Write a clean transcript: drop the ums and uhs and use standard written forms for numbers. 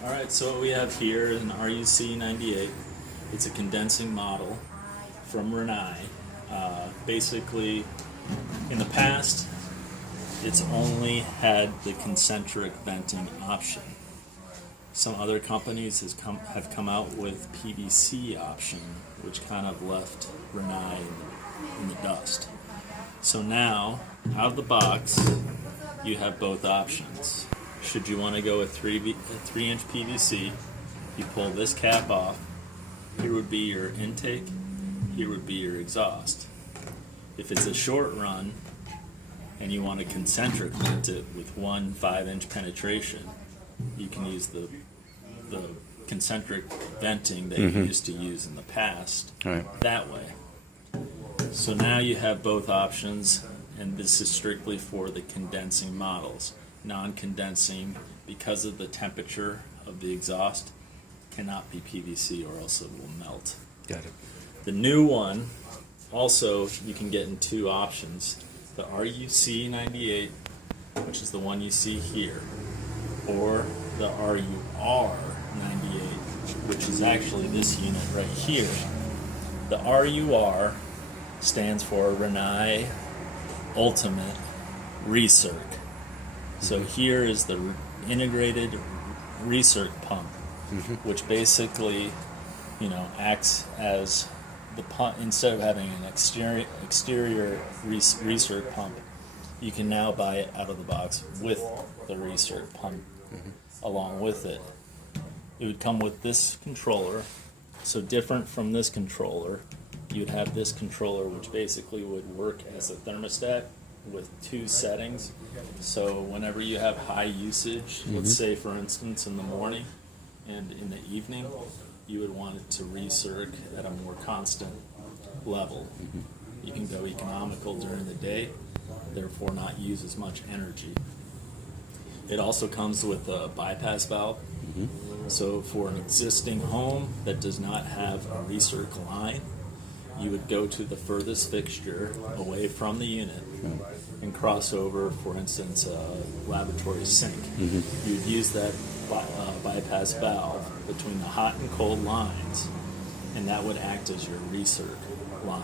Alright, so what we have here is an RUC98. It's a condensing model from Rinnai. Basically, in the past, it's only had the concentric venting option. Some other companies have come out with PVC option, which kind of left Rinnai in the dust. So now, out of the box, you have both options. Should you want to go with 3-inch PVC, you pull this cap off. Here would be your intake, here would be your exhaust. If it's a short run and you want to concentric vent it with one 5-inch penetration, you can use the concentric venting that you used to use in the past that way. So now you have both options, and this is strictly for the condensing models. Non-condensing, because of the temperature of the exhaust, cannot be PVC or else it will melt. Got it. The new one, also, you can get in two options. The RUC98, which is the one you see here, or the RUR98, which is actually this unit right here. The RUR stands for Rinnai Ultimate Recirc. So here is the integrated recirc pump, which basically, acts as the pump. Instead of having an exterior recirc pump, you can now buy it out of the box with the recirc pump along with it. It would come with this controller. So different from this controller, you'd have this controller, which basically would work as a thermostat with two settings. So whenever you have high usage, let's say for instance in the morning and in the evening, you would want it to recirc at a more constant level. You can go economical during the day, therefore not use as much energy. It also comes with a bypass valve. So for an existing home that does not have a recirc line, you would go to the furthest fixture away from the unit and cross over, for instance, a laboratory sink. You would use that bypass valve between the hot and cold lines, and that would act as your recirc line.